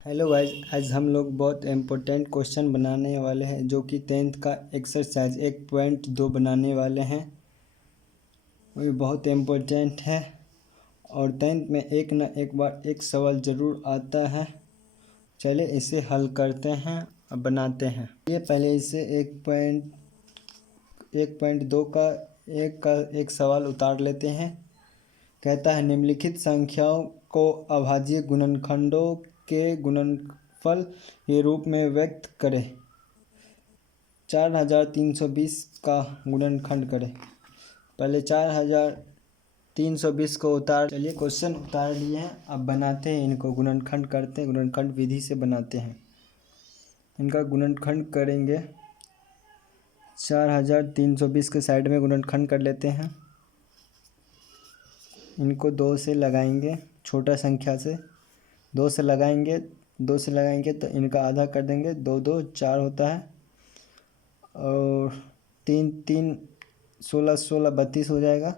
Hello guys, आज हम लोग बहुत इम्पोर्टेंट क्वेश्चन बनाने वाले हैं जो कि 10th का एक्सरसाइज 1.2 बनाने वाले हैं। वो भी बहुत इम्पोर्टेंट है और 10th में एक न एक बार एक सवाल ज़रूर आता है। चलिए इसे हल करते हैं और बनाते हैं। ये पहले इसे 1.2 का एक सवाल उतार लेते हैं। कहता है निम्नलिखित संख्याओं को अभाज्य गुणनखंडों के गुणनफल के रूप में व्यक्त करें। 4320 का गुणनखंड करें। पहले 4320 को चलिए क्वेश्चन उतार लिए हैं। अब बनाते हैं, इनको गुणनखंड करते हैं, गुणनखंड विधि से बनाते हैं। इनका गुणनखंड करेंगे। 4320 के साइड में गुणनखंड कर लेते हैं। इनको 2 से लगाएंगे, छोटा संख्या से 2 से लगाएंगे। 2 से लगाएंगे तो इनका आधा कर देंगे, 2 2 4 होता है और 3 3 16 16 32 हो जाएगा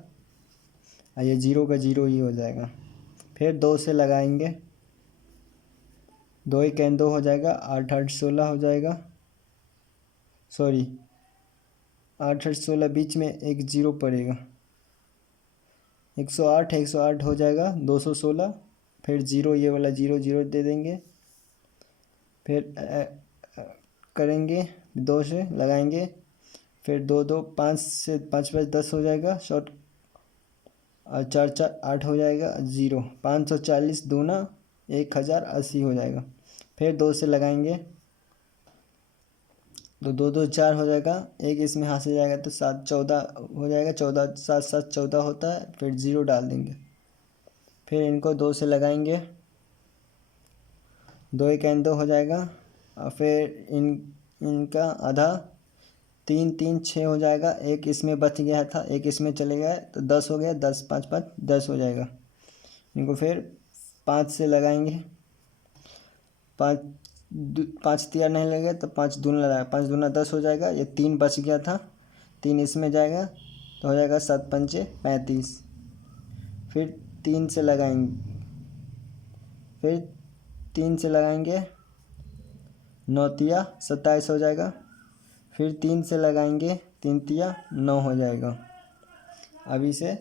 और ये 0 का 0 ही हो जाएगा। फिर 2 से लगाएंगे, 2 1 2 हो जाएगा, 8 8 16 हो जाएगा। सॉरी 8 8 16 बीच में एक 0 पड़ेगा, 108 हो जाएगा, 216। फिर 0, ये वाला 0 0 दे देंगे। फिर करेंगे, 2 से लगाएंगे, फिर 2 2 5 से 5 5 10 हो जाएगा शॉर्ट, और 4 4 8 हो जाएगा, 0 540 दूना 1080 हो जाएगा। फिर 2 से लगाएंगे तो 2 2 4 हो जाएगा, एक इसमें हाथ से जाएगा तो 7 14 हो जाएगा, 14 7 7 14 होता है। फिर 0 डाल देंगे। फिर इनको 2 से लगाएंगे, 2 1 2 हो जाएगा और फिर इनका आधा 3 3 6 हो जाएगा। एक इसमें बच गया था, एक इसमें चले गया तो 10 हो गया, 10 5 5 10 हो जाएगा। इनको फिर 5 से लगाएंगे, 5 तिया नहीं लगेगा तो 5 दूना लगाएगा, 5 दूना 10 हो जाएगा। ये 3 बच गया था, 3 इसमें जाएगा तो हो जाएगा 7 पंचे 35। फिर 3 से लगाएंगे, फिर 3 से लगाएंगे, 9 तिया 27 हो जाएगा। फिर 3 से लगाएंगे, 3 तिया 9 हो जाएगा। अब इसे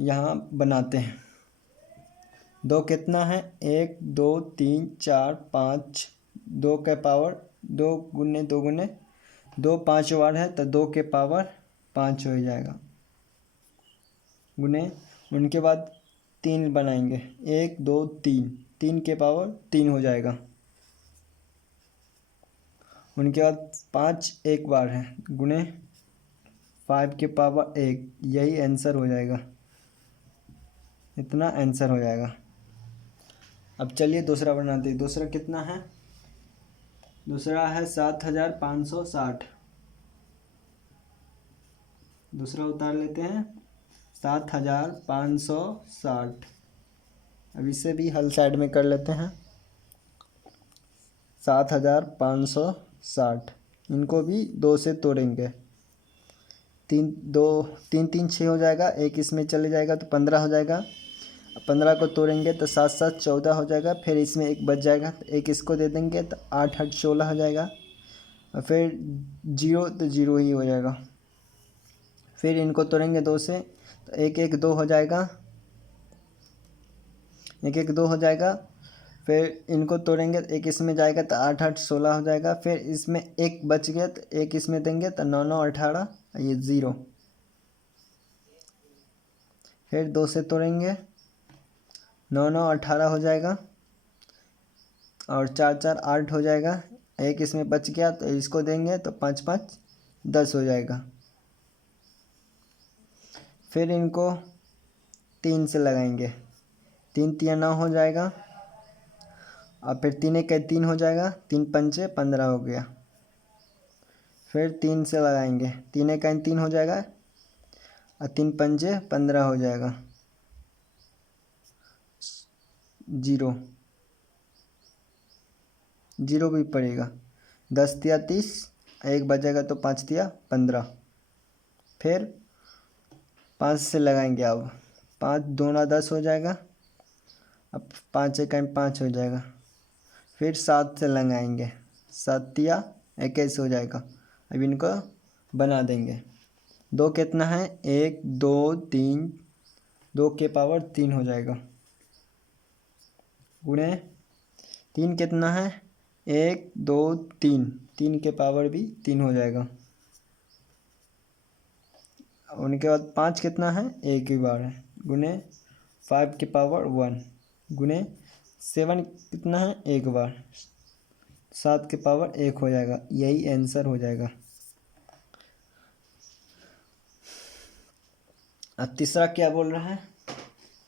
यहाँ बनाते हैं। 2 कितना है, 1 2 3 4 5, 2 के पावर 2 गुने 2 गुने 2 5 बार है तो 2 के पावर 5 हो जाएगा गुने। उनके बाद 3 बनाएंगे, 1 2 3, 3 के पावर 3 हो जाएगा। उनके बाद 5 एक बार है गुने 5 के पावर 1, यही आंसर हो जाएगा, इतना आंसर हो जाएगा। अब चलिए दूसरा बनाते हैं। दूसरा कितना है, दूसरा है 7560। दूसरा उतार लेते हैं, 7560। अब इसे भी हल साइड में कर लेते हैं। 7560, इनको भी 2 से तोड़ेंगे। 3 2 3 3 6 हो जाएगा, एक इसमें चले जाएगा तो 15 हो जाएगा। 15 को तोड़ेंगे तो 7 7 14 हो जाएगा। फिर इसमें एक बच जाएगा तो एक इसको दे देंगे तो 8 8 16 हो जाएगा। और फिर 0 तो 0 ही हो जाएगा। फिर इनको तोड़ेंगे 2 से तो 1 1 2 हो जाएगा, 1 1 2 हो जाएगा। फिर इनको तोड़ेंगे तो एक इसमें जाएगा तो 8 8 16 हो जाएगा। फिर इसमें एक बच गया तो एक इसमें देंगे तो 9 9 18, ये 0। फिर 2 से तोड़ेंगे, 9 9 18 हो जाएगा और 4 4 8 हो जाएगा। एक इसमें बच गया तो इसको देंगे तो 5 5 10 हो जाएगा। फिर इनको 3 से लगाएंगे, 3 तिया 9 हो जाएगा और फिर 3 1 3 हो जाएगा, 3 पंचे 15 हो गया। फिर 3 से लगाएंगे, 3 1 3 हो जाएगा और 3 पंचे 15 हो जाएगा, 0 0 भी पड़ेगा। 10 तिया 30, एक बचेगा तो 5 तिया 15। फिर 5 से लगाएंगे, अब 5 दूना 10 हो जाएगा। अब 5 1 5 हो जाएगा, फिर 7 से लगाएंगे, 7 या 21 हो जाएगा। अब इनको बना देंगे। 2 कितना है, 1 2 3, 2 के पावर 3 हो जाएगा, गुणे 3 कितना है, 1 2 3, 3 के पावर भी 3 हो जाएगा। उनके बाद 5 कितना है, एक ही बार है, गुणे 5 के पावर 1, गुणे 7 कितना है, एक बार, 7 के पावर 1 हो जाएगा। यही आंसर हो जाएगा। अब तीसरा क्या बोल रहा है,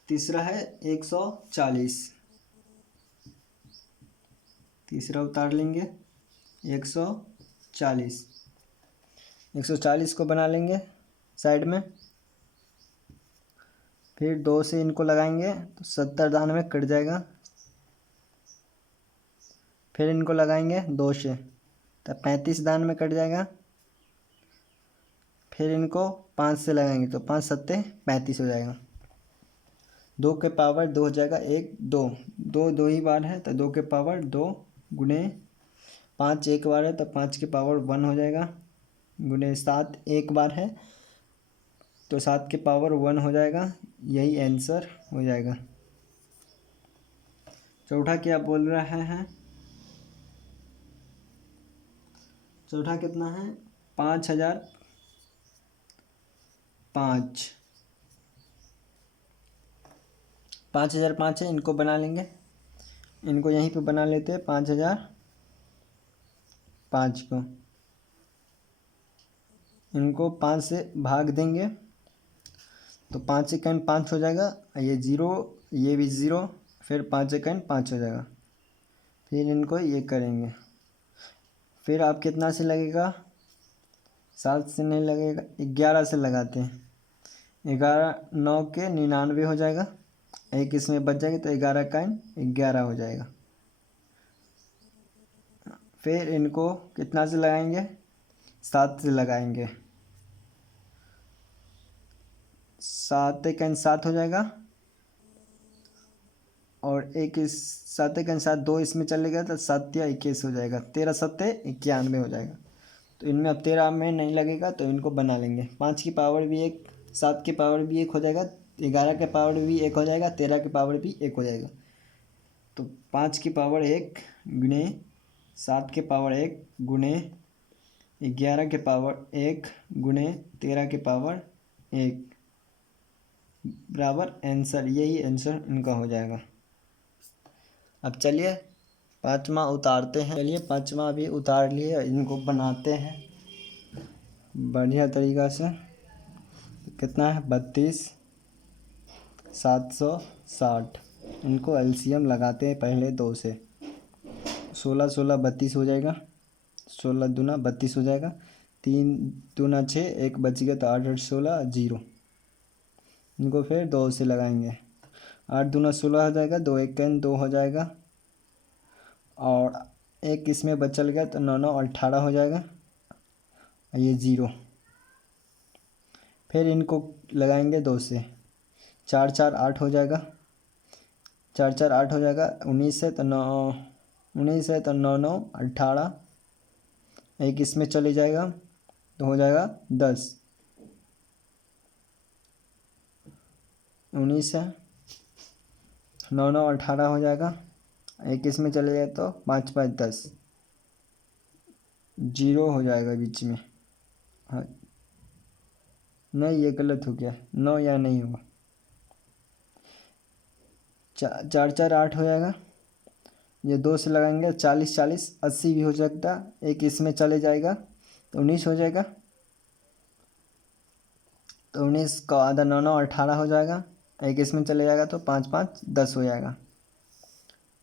तीसरा है 140। तीसरा उतार लेंगे 140, 140 को बना लेंगे साइड में। फिर 2 से इनको लगाएंगे तो 70 दान में कट जाएगा। फिर इनको लगाएंगे 2 से तो 35 दान में कट जाएगा। फिर इनको 5 से लगाएंगे तो 5 सत्ते 35 हो जाएगा। 2 के पावर 2 हो जाएगा, 1 2, 2 दो ही बार है तो 2 के पावर 2, गुणे 5 एक बार है तो 5 के पावर 1 हो जाएगा, गुणे 7 एक बार है तो 7 के पावर 1 हो जाएगा। यही आंसर हो जाएगा। चौथा क्या बोल रहा है, चौथा कितना है, 5005। 5005 है, इनको बना लेंगे। इनको यहीं पे बना लेते हैं 5005 को। इनको 5 से भाग देंगे तो 5 सेकंड 5 हो जाएगा, ये 0, ये भी 0, फिर 5 सेकंड 5 हो जाएगा। फिर इनको ये करेंगे। फिर आप कितना से लगेगा, 7 से नहीं लगेगा, 11 से लगाते हैं। 11 9 के 99 हो जाएगा, एक इसमें बच जाएगा तो 11 का 11 हो जाएगा। फिर इनको कितना से लगाएंगे, 7 से लगाएंगे, 7 का 7 हो जाएगा, और एक इस 7 का 7 2 इसमें चले गया तो 7 या 21 हो जाएगा, 13 7 91 हो जाएगा। तो इनमें अब 13 में नहीं लगेगा तो इनको बना लेंगे। 5 की पावर भी 1, 7 की पावर भी 1 हो जाएगा, 11 के पावर भी 1 हो जाएगा, 13 के पावर भी 1 हो जाएगा। तो 5 की पावर 1 गुणे 7 के पावर 1 गुणे 11 के पावर 1 गुणे 13 के पावर 1 बराबर आंसर। यही आंसर इनका हो जाएगा। अब चलिए 5वां उतारते हैं। चलिए 5वां भी उतार लिए, इनको बनाते हैं बढ़िया तरीक़ा से। कितना है, 32 760। इनको एलसीएम लगाते हैं पहले 2 से। 16 16 32 हो जाएगा, 16 दूना 32 हो जाएगा, 3 दूना 6, 1 बच गया तो 8 8 16 0। इनको फिर 2 से लगाएंगे, 8 दूना 16 हो जाएगा, 2 1 2 हो जाएगा, और एक इसमें बचल गया तो 9 9 18 हो जाएगा, ये 0। फिर इनको लगाएंगे 2 से, 4 4 8 हो जाएगा, 4 4 8 हो जाएगा, 19 है तो 9 19 है तो 9 9 18, एक इसमें चले जाएगा तो हो जाएगा 10। 19 है, 9 9 18 हो जाएगा, एक इसमें चले जाए तो 5 5 10, 0 हो जाएगा बीच में। हाँ नहीं, ये गलत हो गया, 9 या नहीं होगा, 4 4 8 हो जाएगा। ये 2 से लगाएंगे 40 40 80 भी हो सकता, एक इसमें चले जाएगा तो 19 हो जाएगा, तो 19 का आधा 9 9 18 हो जाएगा, एक इसमें चले जाएगा तो 5 5 10 हो जाएगा।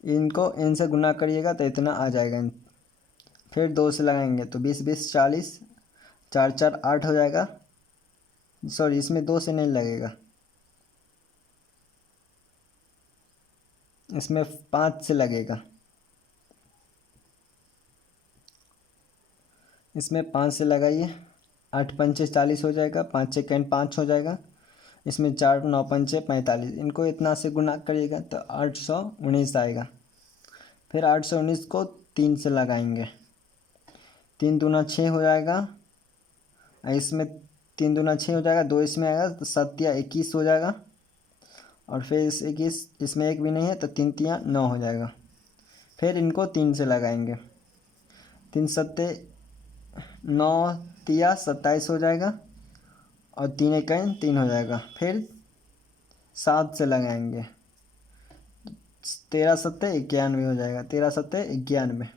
इनको इनसे गुना करिएगा तो इतना आ जाएगा। फिर 2 से लगाएंगे तो 20 20 40, 4 4 8 हो जाएगा। सॉरी, इसमें 2 से नहीं लगेगा, इसमें 5 से लगेगा, इसमें 5 से लगाइए। 8 पंचे 40 हो जाएगा, 5 सेकंड 5 हो जाएगा, इसमें 4 9 पंचे 45। इनको इतना से गुना करिएगा तो 819 आएगा। फिर 819 को 3 से लगाएंगे, 3 दूना 6 हो जाएगा, इसमें 3 दूना 6 हो जाएगा, 2 इसमें आएगा तो 7 या 21 हो जाएगा, और फिर इस 21 इसमें एक भी नहीं है तो 3 तिया 9 हो जाएगा। फिर इनको 3 से लगाएंगे, 3 सत्ते 9 तिया 27 हो जाएगा, और 3 इक्कीस 3 हो जाएगा। फिर 7 से लगाएंगे, 13 सत्ते 91 हो जाएगा, 13 सत्ते 91।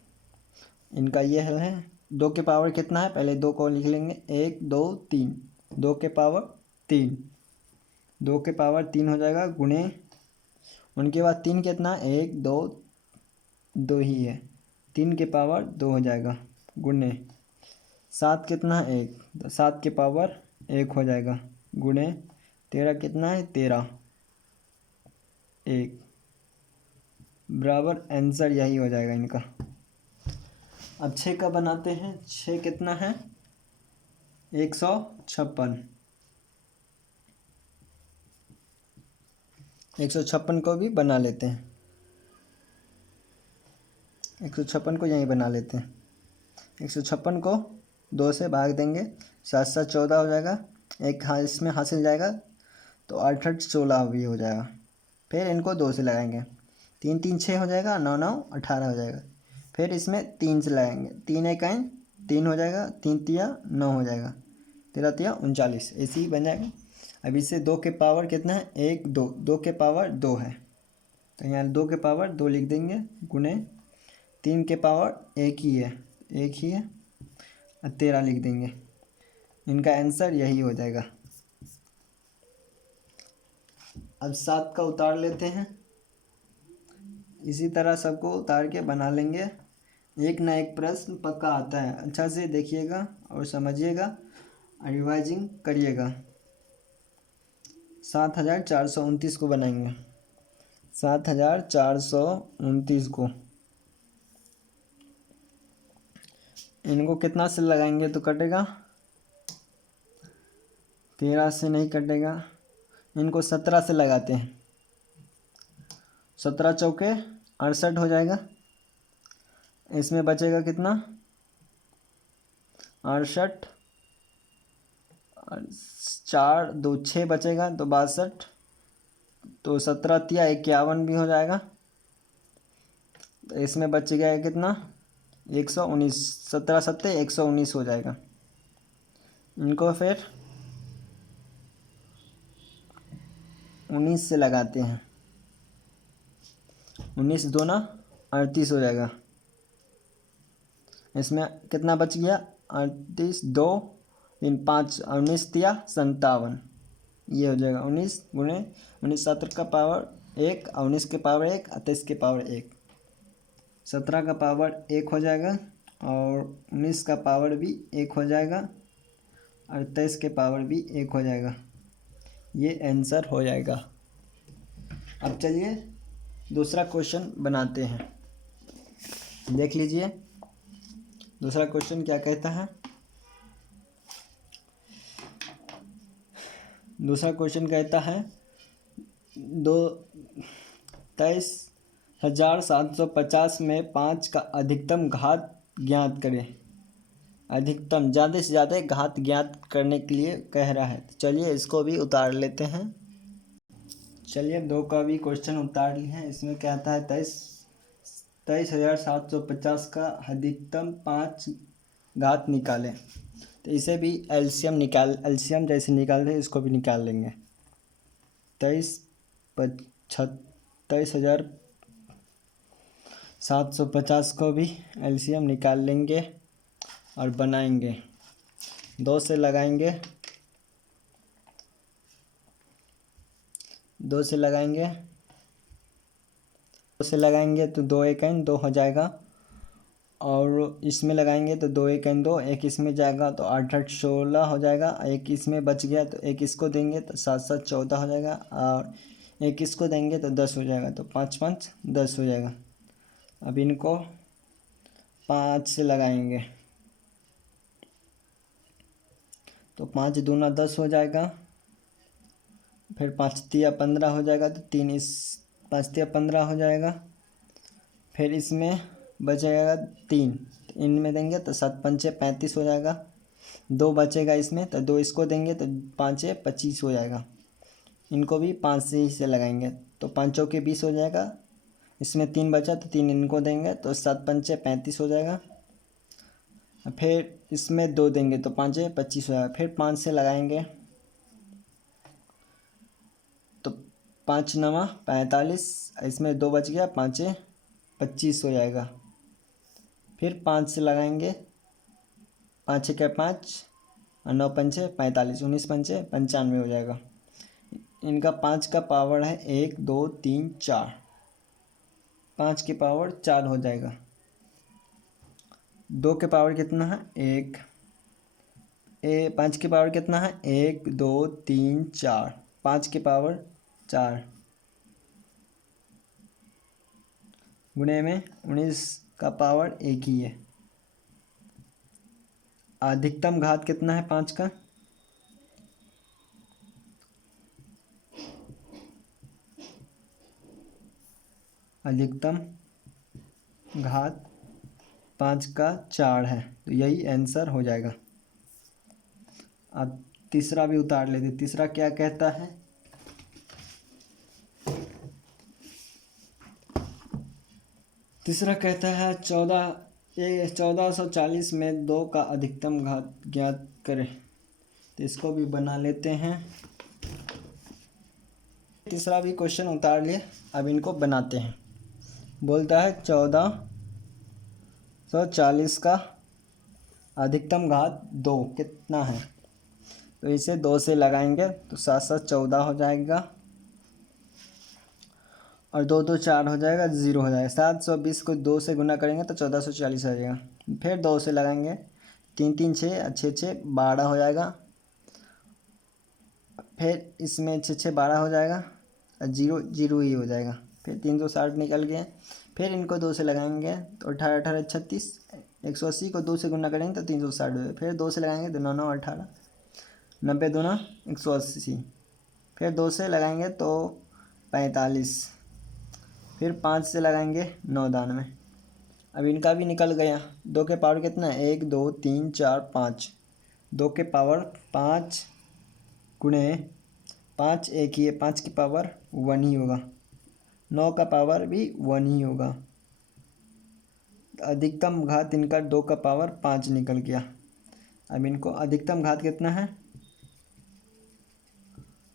इनका ये हल है। 2 के पावर कितना है, पहले 2 को लिख लेंगे, 1 2 3, 2 के पावर 3, 2 के पावर 3 हो जाएगा गुणे, उनके बाद 3 कितना, 1 2 2 ही है, 3 के पावर 2 हो जाएगा गुणे, 7 कितना है 1, तो 7 के पावर 1 हो जाएगा गुणे, 13 कितना है 13 1, बराबर आंसर यही हो जाएगा इनका। अब 6 का बनाते हैं। 6 कितना है 156, 156 को भी बना लेते हैं, 156 को यहीं बना लेते हैं। 156 को 2 से भाग देंगे, 7 7 14 हो जाएगा, एक हाँ इसमें हासिल जाएगा तो 8 8 16 भी हो जाएगा। फिर इनको 2 से लगाएंगे, 3 3 6 हो जाएगा, 9 9 18 हो जाएगा। फिर इसमें 3 से लगाएंगे, 3 इक्कीस 3 हो जाएगा, 3 तिया 9 हो जाएगा, 13 तिया 39, ऐसे ही बन जाएगा। अब इससे 2 के पावर कितना है 1 2, 2 के पावर 2 है तो यहाँ 2 के पावर 2 लिख देंगे गुणे, 3 के पावर 1 ही है, 1 ही है, और 13 लिख देंगे। इनका आंसर यही हो जाएगा। अब 7 का उतार लेते हैं, इसी तरह सबको उतार के बना लेंगे। एक ना एक प्रश्न पक्का आता है, अच्छा से देखिएगा और समझिएगा और रिवाइजिंग करिएगा। 7429 को बनाएंगे, 7429 को इनको कितना से लगाएंगे तो कटेगा, 13 से नहीं कटेगा, इनको 17 से लगाते हैं, 17 चौके 68 हो जाएगा, इसमें बचेगा कितना 68, 4 2 6 बचेगा तो 62, तो 17 तिया 51 भी हो जाएगा, तो इसमें बच गया कितना 119, 17 सत्ते 119 हो जाएगा। इनको फिर 19 से लगाते हैं, 19 दूना 38 हो जाएगा, इसमें कितना बच गया 38 2 3 5, 19 तिया 57, ये हो जाएगा 19 गुणे 19, 17 का पावर 1 और 19 के पावर 1 और 23 के पावर 1, 17 का पावर 1 हो जाएगा और 19 का पावर भी 1 हो जाएगा और 23 के पावर भी 1 हो जाएगा, ये आंसर हो जाएगा। अब चलिए दूसरा क्वेश्चन बनाते हैं, देख लीजिए दूसरा क्वेश्चन क्या कहता है। दूसरा क्वेश्चन कहता है 23,750 में 5 का अधिकतम घात ज्ञात करें। अधिकतम ज़्यादा से ज़्यादा घात ज्ञात करने के लिए कह रहा है, तो चलिए इसको भी उतार लेते हैं। चलिए 2 का भी क्वेश्चन उतार लिए हैं। इसमें कहता है 23,750 का अधिकतम 5 घात निकालें, तो इसे भी एलसीएम जैसे निकालते हैं इसको भी निकाल लेंगे। 23,750 को भी एलसीएम निकाल लेंगे और बनाएंगे। 2 से लगाएंगे, 2 से लगाएंगे, 2 से लगाएंगे तो 2 इक्कीस 2 हो जाएगा, और इसमें लगाएंगे तो 2 इक्कीस 2, एक इसमें जाएगा तो 8 8 16 हो जाएगा, एक इसमें बच गया तो एक इसको देंगे तो 7 7 14 हो जाएगा, और एक इसको देंगे तो 10 हो जाएगा, तो 5 5 10 हो जाएगा। अब इनको 5 से लगाएंगे तो 5 दूना 10 हो जाएगा, फिर 5 तिया 15 हो जाएगा, तो 3 इस 5 तिया 15 हो जाएगा, फिर इसमें बचेगा 3, इनमें देंगे तो 7 पंचे 35 हो जाएगा। 2 बचेगा इसमें तो 2 इसको देंगे तो 5 25 हो जाएगा। इनको भी 5 से ही से लगाएंगे तो 5 चौके 20 हो जाएगा। इसमें 3 बचा तो 3 इनको देंगे तो 7 पंचे 35 हो जाएगा। फिर इसमें 2 देंगे तो 5 25 हो जाएगा। फिर 5 से लगाएंगे तो 5 नवा 45, इसमें 2 बच गया, 5 25 हो जाएगा। फिर 5 से लगाएंगे, 5 छः 5 और 9 पंचे 45, 19 पंचे 95 हो जाएगा। इनका 5 का पावर है 1 2 3 4, 5 के पावर 4 हो जाएगा। 2 के पावर कितना है 1, 5 के पावर कितना है 1 2 3 4, 5 के पावर 4 गुणे में 19 का पावर 1 ही है। अधिकतम घात कितना है 5 का, अधिकतम घात 5 का 4 है, तो यही आंसर हो जाएगा। अब तीसरा भी उतार लेते। तीसरा क्या कहता है, तीसरा कहता है 1440 में 2 का अधिकतम घात ज्ञात करें। तो इसको भी बना लेते हैं। तीसरा भी क्वेश्चन उतार लिए, अब इनको बनाते हैं। बोलता है 1440 का अधिकतम घात 2 कितना है। तो इसे 2 से लगाएंगे तो 7 7 14 हो जाएगा और 2 2 4 हो जाएगा, 0 हो जाएगा। 720 को 2 से गुना करेंगे तो 1440 आ जाएगा। फिर 2 से लगाएंगे, 3 3 6 6 6 12 हो जाएगा। फिर इसमें 6 6 12 हो जाएगा और 0 0 ही हो जाएगा। फिर 360 निकल गए। फिर इनको 2 से लगाएंगे तो 18 18 36, 180 को 2 से गुना करेंगे तो 360 हो जाएगा। फिर 2 से लगाएंगे तो 9 9 18, 90 दूना 180। फिर 2 से लगाएंगे तो 45। फिर 5 से लगाएंगे 9 92। अब इनका भी निकल गया। 2 के पावर कितना है 1 2 3 4 5, 2 के पावर 5 गुणे 5 एक ही है, 5 की पावर 1 ही होगा। 9 का पावर भी 1 ही होगा। अधिकतम घात इनका 2 का पावर 5 निकल गया। अब इनको अधिकतम घात कितना है,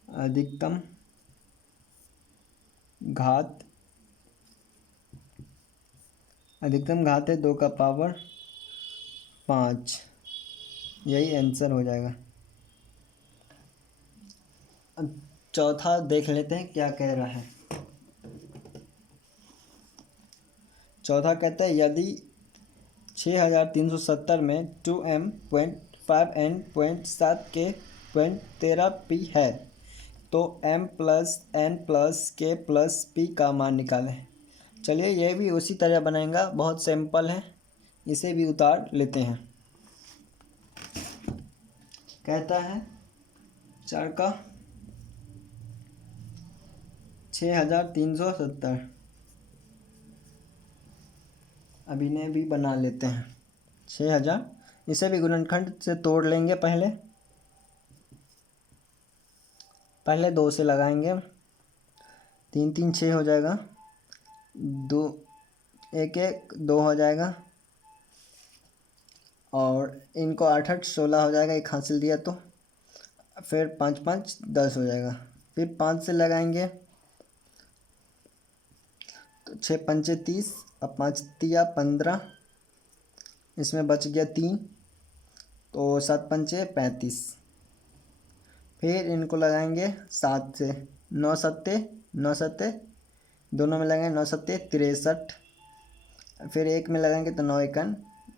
अधिकतम घात है 2 का पावर 5, यही आंसर हो जाएगा। अब चौथा देख लेते हैं क्या कह रहा है। चौथा कहता है यदि 6370 में 2m.5n.7 के 0.13p है तो m+n+k+p का मान निकालें। चलिए ये भी उसी तरह बनाएगा, बहुत सिंपल है, इसे भी उतार लेते हैं। कहता है 4 का 6370, अब इन्हें भी बना लेते हैं। 6000, इसे भी गुणनखंड से तोड़ लेंगे। पहले 2 से लगाएंगे, 3 3 6 हो जाएगा, 2 1 1 2 हो जाएगा और इनको 8 8 16 हो जाएगा, एक हासिल दिया तो। फिर 5 5 10 हो जाएगा। फिर 5 से लगाएंगे तो 6 पंचे 30 और 5 तिया 15, इसमें बच गया 3 तो 7 पंचे 35। फिर इनको लगाएंगे 7 से, 9 सत्ते 9 सत्ते, दोनों में लगाएंगे 9 सत्ते 63। फिर एक में लगाएंगे तो 9 एकन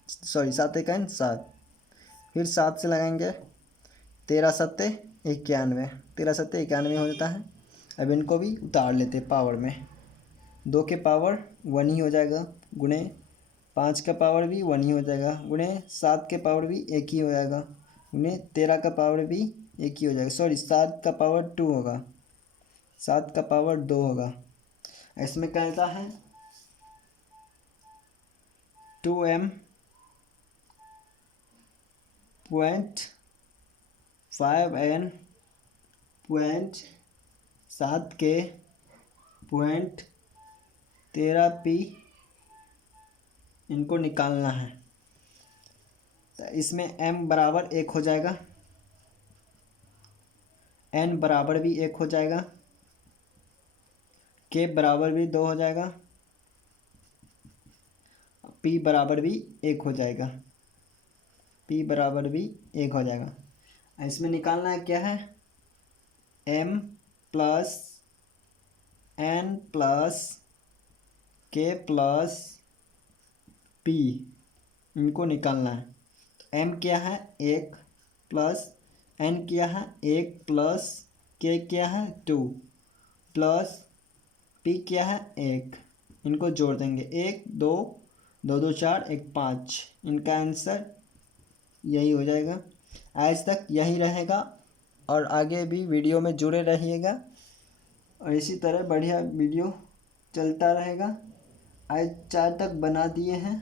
7 एकन 7। फिर 7 से लगाएंगे 13 सत्ते 91, 13 सत्ते 91 हो जाता है। अब इनको भी उतार लेते पावर में। 2 के पावर 1 ही हो जाएगा, गुणे 5 का पावर भी 1 ही हो जाएगा, गुणे 7 के पावर भी 1 ही हो जाएगा, गुणे 13 का पावर भी 1 ही हो जाएगा। 7 का पावर 2 होगा, 7 का पावर 2 होगा। इसमें कहता है 2m point 5n point 7k point 13p इनको निकालना है। तो इसमें m बराबर 1 हो जाएगा, n बराबर भी 1 हो जाएगा, k बराबर भी 2 हो जाएगा, p बराबर भी 1 हो जाएगा, p बराबर भी 1 हो जाएगा। इसमें निकालना है क्या है, m plus n plus k plus p इनको निकालना है। तो m क्या है 1 प्लस n क्या है 1 प्लस k क्या है 2 प्लस p क्या है 1, इनको जोड़ देंगे 1 2 2 2 4 1 5, इनका आंसर यही हो जाएगा। आज तक यही रहेगा और आगे भी वीडियो में जुड़े रहिएगा और इसी तरह बढ़िया वीडियो चलता रहेगा। आज 4 तक बना दिए हैं,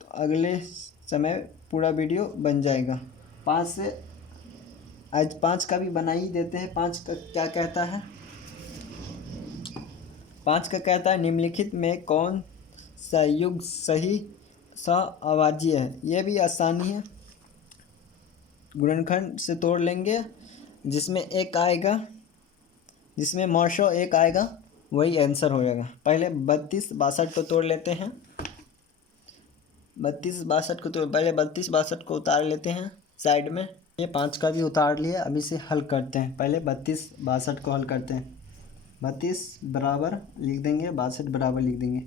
तो अगले समय पूरा वीडियो बन जाएगा। 5 से आज 5 का भी बना ही देते हैं। 5 का क्या कहता है, 5 का कहता है निम्नलिखित में कौन सा युग्म सही सह-अभाज्य है। ये भी आसानी है, गुणनखंड से तोड़ लेंगे, जिसमें एक आएगा, जिसमें मौशो एक आएगा वही आंसर हो जाएगा। पहले 32 62 को तोड़ लेते हैं। 32 62 को तो पहले 32 62 को उतार लेते हैं साइड में। ये 5 का भी उतार लिया, अब इसे हल करते हैं। पहले 32 62 को हल करते हैं। 32 बराबर लिख देंगे, 62 बराबर लिख देंगे।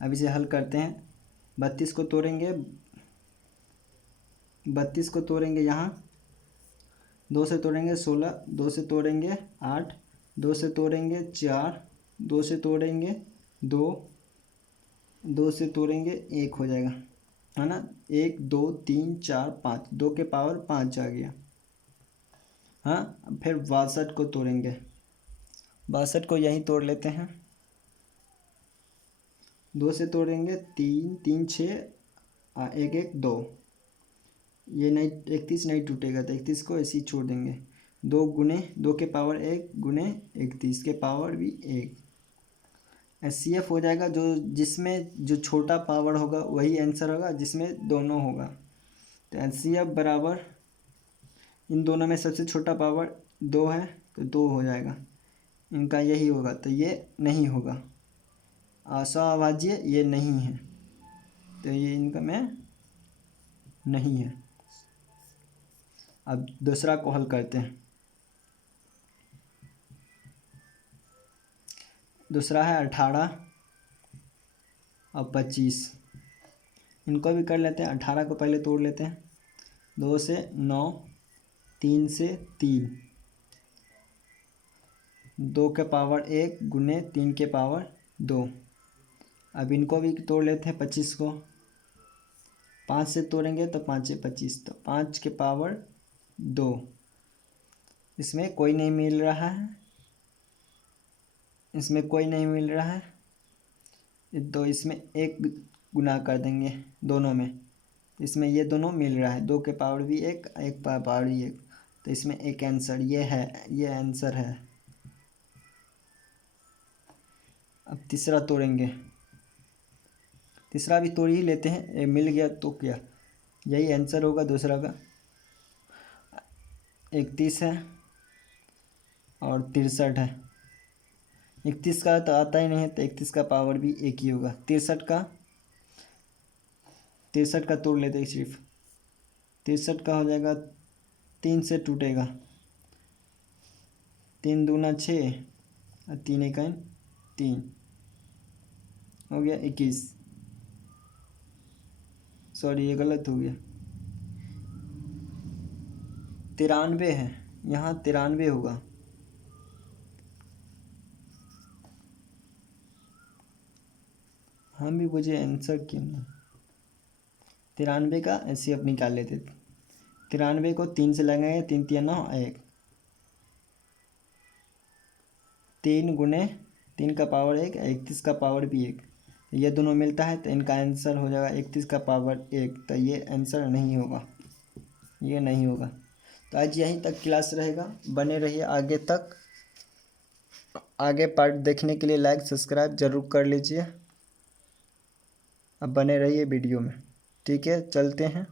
अब इसे हल करते हैं। 32 को तोड़ेंगे, 32 को तोड़ेंगे यहाँ, 2 से तोड़ेंगे 16, 2 से तोड़ेंगे 8, 2 से तोड़ेंगे 4, 2 से तोड़ेंगे 2, 2 से तोड़ेंगे 1 हो जाएगा, है ना। 1 2 3 4 5, 2 के पावर 5 आ गया। हाँ, फिर 62 को तोड़ेंगे, 62 को यहीं तोड़ लेते हैं। 2 से तोड़ेंगे 3 3 6 1 1 2, ये नहीं 31 नहीं टूटेगा, तो 31 को ऐसे ही छोड़ देंगे। 2 गुने 2 के पावर 1 गुने 31 के पावर भी 1, HCF हो जाएगा। जिसमें जो छोटा पावर होगा वही आंसर होगा, जिसमें दोनों होगा। तो HCF बराबर इन दोनों में सबसे छोटा पावर 2 है, तो 2 हो जाएगा। इनका यही होगा, तो ये नहीं होगा। असहभाज्य ये नहीं है, तो ये इनका में नहीं है। अब दूसरा को हल करते हैं। दूसरा है 18 और 25, इनको भी कर लेते हैं। 18 को पहले तोड़ लेते हैं। 2 से 9, 3 से 3, 2 के पावर 1 गुने 3 के पावर 2। अब इनको भी तोड़ लेते हैं। 25 को 5 से तोड़ेंगे तो 5 25, तो 5 के पावर 2। इसमें कोई नहीं मिल रहा है, इसमें कोई नहीं मिल रहा है, तो इसमें 1 गुना कर देंगे दोनों में। इसमें ये दोनों मिल रहा है, 2 के पावर भी 1 1 पावर भी 1, तो इसमें एक आंसर ये है, ये आंसर है। अब तीसरा तोड़ेंगे, तीसरा भी तोड़ ही लेते हैं। ये मिल गया तो क्या, यही आंसर होगा दूसरा का। 31 है और 63 है। 31 का तो आता ही नहीं है, तो 31 का पावर भी 1 ही होगा। 63 का तोड़ लेते हैं सिर्फ। 63 का हो जाएगा, 3 से टूटेगा, 3 दूना 6 और 3 1 3, हो गया 21। सॉरी, ये गलत हो गया, 93 है, यहाँ 93 होगा। हम भी मुझे आंसर क्यों नहीं। 93 का ऐसे अब निकाल लेते। 93 को 3 से लगाएंगे, 3 3 9 1, 3 गुने 3 का पावर 1, 31 का पावर भी 1, ये दोनों मिलता है तो इनका आंसर हो जाएगा 31 का पावर 1। तो ये आंसर नहीं होगा, ये नहीं होगा। तो आज यहीं तक क्लास रहेगा, बने रहिए आगे तक। आगे पार्ट देखने के लिए लाइक सब्सक्राइब ज़रूर कर लीजिए। अब बने रहिए वीडियो में। ठीक है, चलते हैं।